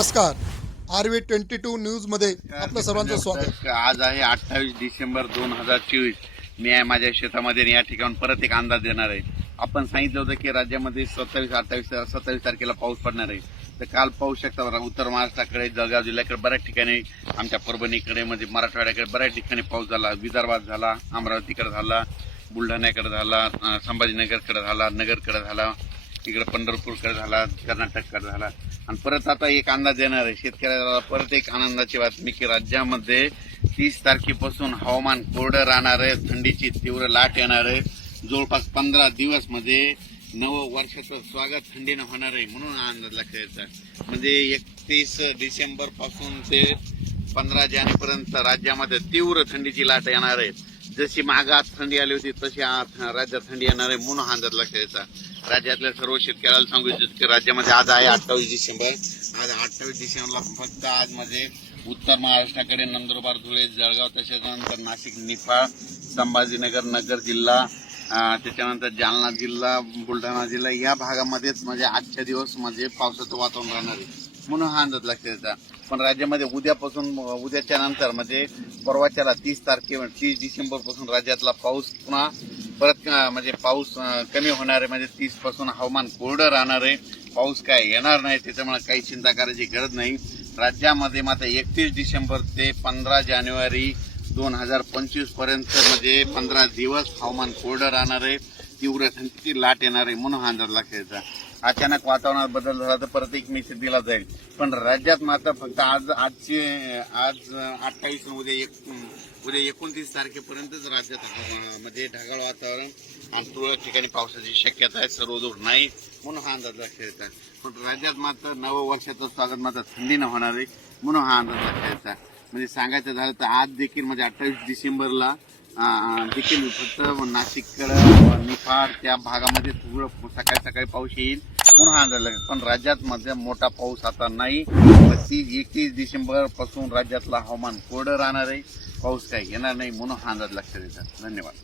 नमस्कार. R V twenty two न्यूजमध्ये आपलं सर्वांचं स्वागत. आज आहे अठ्ठावीस डिसेंबर दोन हजार चोवीस. मी आहे माझ्या शेतामध्ये या ठिकाणी परत एक अंदाज देणार आहे. आपण सांगितलं होतं की राज्यामध्ये सत्तावीस अठ्ठावीस सत्तावीस तारखेला पाऊस पडणार आहे. तर काल पाहू शकता उत्तर महाराष्ट्राकडे जळगाव जिल्ह्याकडे बऱ्याच ठिकाणी आमच्या परभणीकडे म्हणजे मराठवाड्याकडे बऱ्याच ठिकाणी पाऊस झाला. विदर्भात झाला अमरावतीकडे झाला बुलढाण्याकडे झाला संभाजीनगरकडे झाला नगरकडे झाला. इकडे पंढरपूरकडे झाला कर्नाटककडे झाला. आणि परत आता एक अंदाज येणार आहे. शेतकऱ्याला परत एक आनंदाची बातमी की राज्यामध्ये तीस तारखेपासून हवामान कोरडं राहणार आहे. थंडीची तीव्र लाट येणार आहे. जवळपास पंधरा दिवस म्हणजे नव वर्षाचं स्वागत थंडीनं होणार आहे म्हणून अंदाज लक्षात येतात म्हणजे एकतीस डिसेंबरपासून ते पंधरा जानेपर्यंत राज्यामध्ये तीव्र थंडीची लाट येणार आहे. जशी मागात थंडी आली होती तशी आज राज्यात थंडी येणार आहे म्हणून हा अंदाज लक्षात यायचा राज्यातल्या सर्व शेतकऱ्याला सांगू इच्छित की राज्यामध्ये आज आहे अठ्ठावीस डिसेंबर. आज अठ्ठावीस डिसेंबरला फक्त आज मध्ये उत्तर महाराष्ट्राकडे नंदुरबार धुळे जळगाव तसेच नंतर नाशिक निफाड संभाजीनगर नगर जिल्हा त्याच्यानंतर जालना जिल्हा बुलढाणा जिल्हा या भागामध्येच म्हणजे आजच्या दिवस म्हणजे पावसाचं वातावरण राहणार आहे. म्हणून हा अंदाज लक्षात पण राज्यामध्ये उद्यापासून उद्याच्या नंतर म्हणजे परवाच्याला तीस तारखे तीस डिसेंबरपासून राज्यातला पाऊस पुन्हा परत म्हणजे पाऊस कमी होणार आहे. म्हणजे तीसपासून हवामान कोरडं राहणार आहे. पाऊस काय येणार नाही त्याच्यामुळे काही चिंता करायची गरज नाही. राज्यामध्ये मात्र एकतीस डिसेंबर ते पंधरा जानेवारी दोन हजार पंचवीसपर्यंत म्हणजे पंधरा दिवस हवामान कोरडं राहणार आहे. तीव्र थंडीची लाट येणार आहे म्हणून हा अंदाज लक्षात अचानक वातावरणात बदल झाला तर परत एक मेसेज दिला जाईल. पण राज्यात मात्र फक्त आज आजचे आज अठ्ठावीस उद्या एक उद्या एकोणतीस तारखेपर्यंतच राज्यात म्हणजे ढगाळ वातावरण आणि तुरळक ठिकाणी पावसाची शक्यता आहे. सर्वदूर नाही म्हणून हा अंदाज लक्षात पण राज्यात मात्र नव वर्षाचं स्वागत मात्र थंडीनं होणार आहे म्हणून हा अंदाज लक्षात म्हणजे सांगायचं झालं तर आज देखील म्हणजे अठ्ठावीस डिसेंबरला देखील फक्त नाशिककडं निफाड त्या भागामध्ये तुरळक सकाळी सकाळी पाऊस येईल. म्हणून आढळले अंदाज लागेल पण राज्यात मध्ये मोठा पाऊस आता नाही. तीस एकतीस डिसेंबरपासून राज्यातला हवामान कोरडं राहणार आहे. पाऊस काही येणार नाही म्हणून हा अंदाज लक्षात येतात धन्यवाद.